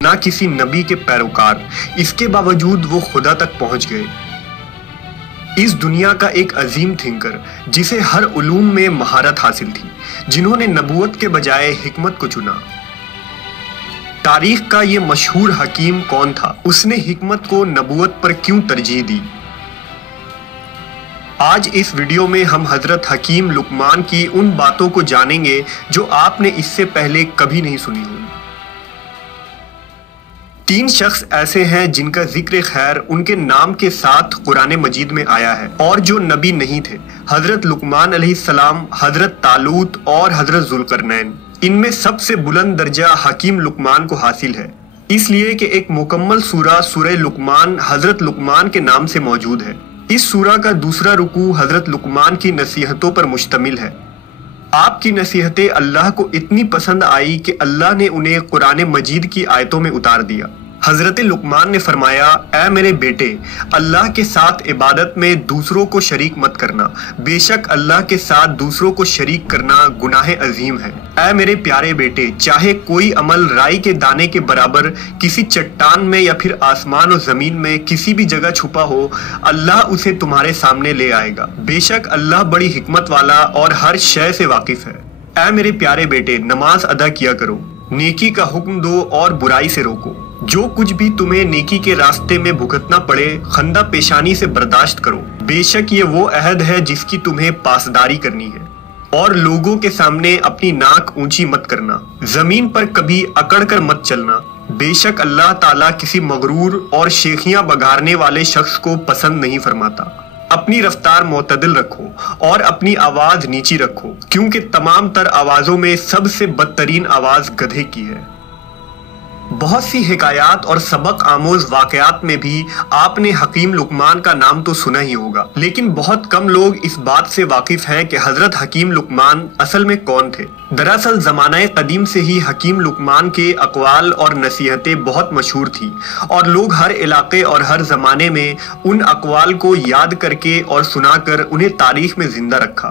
نہ کسی نبی کے پیروکار، اس کے باوجود وہ خدا تک پہنچ گئے۔ اس دنیا کا ایک عظیم تھنکر جسے ہر علوم میں مہارت حاصل تھی، جنہوں نے نبوت کے بجائے حکمت کو چنا۔ تاریخ کا یہ مشہور حکیم کون تھا؟ اس نے حکمت کو نبوت پر کیوں ترجیح دی؟ آج اس ویڈیو میں ہم حضرت حکیم لقمان کی ان باتوں کو جانیں گے جو آپ نے اس سے پہلے کبھی نہیں سنی ہوئی۔ 3 شخص ایسے ہیں جن کا ذکر خیر ان کے نام کے ساتھ قرآن مجید میں آیا ہے اور جو نبی نہیں تھے، حضرت لقمان علیہ السلام، حضرت طالوت اور حضرت ذوالقرنین۔ ان میں سب سے بلند درجہ حکیم لقمان کو حاصل ہے، اس لیے کہ ایک مکمل سورہ، سورہ لقمان، حضرت لقمان کے نام سے موجود ہے۔ اس سورہ کا دوسرا رکوع حضرت لقمان کی نصیحتوں پر مشتمل ہے۔ آپ کی نصیحتیں اللہ کو اتنی پسند آئی کہ اللہ نے انہیں قرآن مجید کی آیتوں میں اتار دیا۔ حضرت لقمان نے فرمایا، اے میرے بیٹے، اللہ کے ساتھ عبادت میں دوسروں کو شریک مت کرنا، بے شک اللہ کے ساتھ دوسروں کو شریک کرنا گناہ عظیم ہے۔ اے میرے پیارے بیٹے، چاہے کوئی عمل رائی کے دانے کے برابر کسی چٹان میں یا پھر آسمان و زمین میں کسی بھی جگہ چھپا ہو، اللہ اسے تمہارے سامنے لے آئے گا، بے شک اللہ بڑی حکمت والا اور ہر شے سے واقف ہے۔ اے میرے پیارے بیٹے، نماز ادا کیا کرو، نیکی کا حکم دو اور برائی سے روکو۔ جو کچھ بھی تمہیں نیکی کے راستے میں بھگتنا پڑے، خندہ پیشانی سے برداشت کرو، بے شک یہ وہ عہد ہے جس کی تمہیں پاسداری کرنی ہے۔ اور لوگوں کے سامنے اپنی ناک اونچی مت کرنا، زمین پر کبھی اکڑ کر مت چلنا، بے شک اللہ تعالیٰ کسی مغرور اور شیخیاں بگارنے والے شخص کو پسند نہیں فرماتا۔ اپنی رفتار معتدل رکھو اور اپنی آواز نیچی رکھو، کیونکہ تمام تر آوازوں میں سب سے بدترین آواز گدھے کی ہے۔ بہت سی حکایات اور سبق آموز واقعات میں بھی آپ نے حکیم لقمان کا نام تو سنا ہی ہوگا، لیکن بہت کم لوگ اس بات سے واقف ہیں کہ حضرت حکیم لقمان اصل میں کون تھے۔ دراصل زمانہ قدیم سے ہی حکیم لقمان کے اقوال اور نصیحتیں بہت مشہور تھیں، اور لوگ ہر علاقے اور ہر زمانے میں ان اقوال کو یاد کر کے اور سنا کر انہیں تاریخ میں زندہ رکھا۔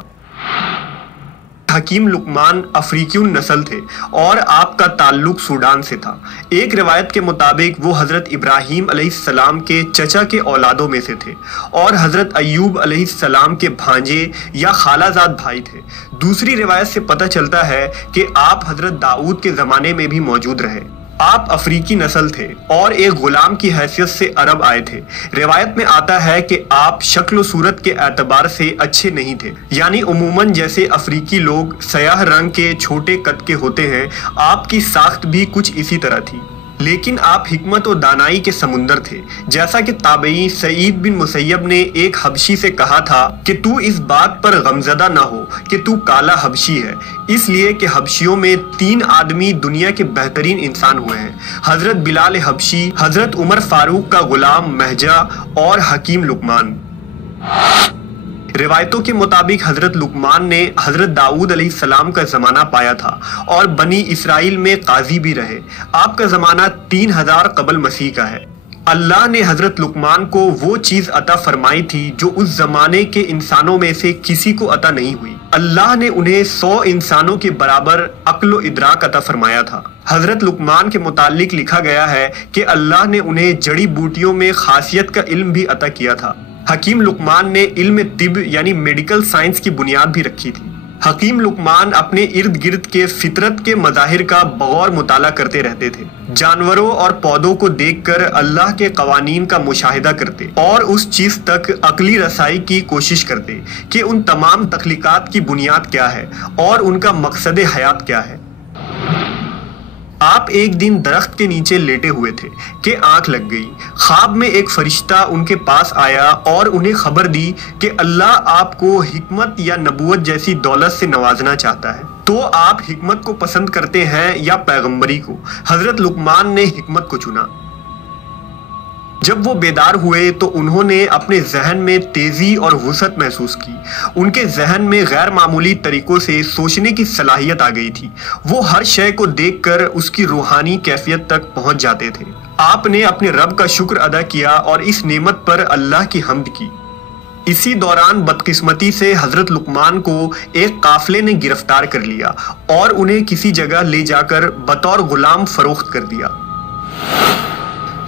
حکیم لقمان افریقی نسل تھے اور آپ کا تعلق سوڈان سے تھا۔ ایک روایت کے مطابق وہ حضرت ابراہیم علیہ السلام کے چچا کے اولادوں میں سے تھے اور حضرت ایوب علیہ السلام کے بھانجے یا خالہ زاد بھائی تھے۔ دوسری روایت سے پتہ چلتا ہے کہ آپ حضرت داؤد کے زمانے میں بھی موجود رہے۔ آپ افریقی نسل تھے اور ایک غلام کی حیثیت سے عرب آئے تھے۔ روایت میں آتا ہے کہ آپ شکل و صورت کے اعتبار سے اچھے نہیں تھے، یعنی عموماً جیسے افریقی لوگ سیاہ رنگ کے چھوٹے قد کے ہوتے ہیں، آپ کی ساخت بھی کچھ اسی طرح تھی۔ لیکن آپ حکمت و دانائی کے سمندر تھے، جیسا کہ تابعی سعید بن مسیب نے ایک حبشی سے کہا تھا کہ تو اس بات پر غمزدہ نہ ہو کہ تو کالا حبشی ہے، اس لیے کہ حبشیوں میں 3 آدمی دنیا کے بہترین انسان ہوئے ہیں، حضرت بلال حبشی، حضرت عمر فاروق کا غلام مہجہ اور حکیم لقمان۔ روایتوں کے مطابق حضرت لقمان نے حضرت داؤد علیہ السلام کا زمانہ پایا تھا اور بنی اسرائیل میں قاضی بھی رہے۔ آپ کا زمانہ 3000 قبل مسیح کا ہے۔ اللہ نے حضرت لقمان کو وہ چیز عطا فرمائی تھی جو اس زمانے کے انسانوں میں سے کسی کو عطا نہیں ہوئی۔ اللہ نے انہیں 100 انسانوں کے برابر عقل و ادراک عطا فرمایا تھا۔ حضرت لقمان کے متعلق لکھا گیا ہے کہ اللہ نے انہیں جڑی بوٹیوں میں خاصیت کا علم بھی عطا کیا تھا۔ حکیم لقمان نے علم طب یعنی میڈیکل سائنس کی بنیاد بھی رکھی تھی۔ حکیم لقمان اپنے ارد گرد کے فطرت کے مظاہر کا بغور مطالعہ کرتے رہتے تھے، جانوروں اور پودوں کو دیکھ کر اللہ کے قوانین کا مشاہدہ کرتے اور اس چیز تک عقلی رسائی کی کوشش کرتے کہ ان تمام تخلیقات کی بنیاد کیا ہے اور ان کا مقصد حیات کیا ہے۔ آپ ایک دن درخت کے نیچے لیٹے ہوئے تھے کہ آنکھ لگ گئی۔ خواب میں ایک فرشتہ ان کے پاس آیا اور انہیں خبر دی کہ اللہ آپ کو حکمت یا نبوت جیسی دولت سے نوازنا چاہتا ہے۔ تو آپ حکمت کو پسند کرتے ہیں یا پیغمبری کو؟ حضرت لقمان نے حکمت کو چنا۔ جب وہ بیدار ہوئے تو انہوں نے اپنے ذہن میں تیزی اور وسعت محسوس کی۔ ان کے ذہن میں غیر معمولی طریقوں سے سوچنے کی صلاحیت آ گئی تھی۔ وہ ہر شے کو دیکھ کر اس کی روحانی کیفیت تک پہنچ جاتے تھے۔ آپ نے اپنے رب کا شکر ادا کیا اور اس نعمت پر اللہ کی حمد کی۔ اسی دوران بدقسمتی سے حضرت لقمان کو ایک قافلے نے گرفتار کر لیا اور انہیں کسی جگہ لے جا کر بطور غلام فروخت کر دیا۔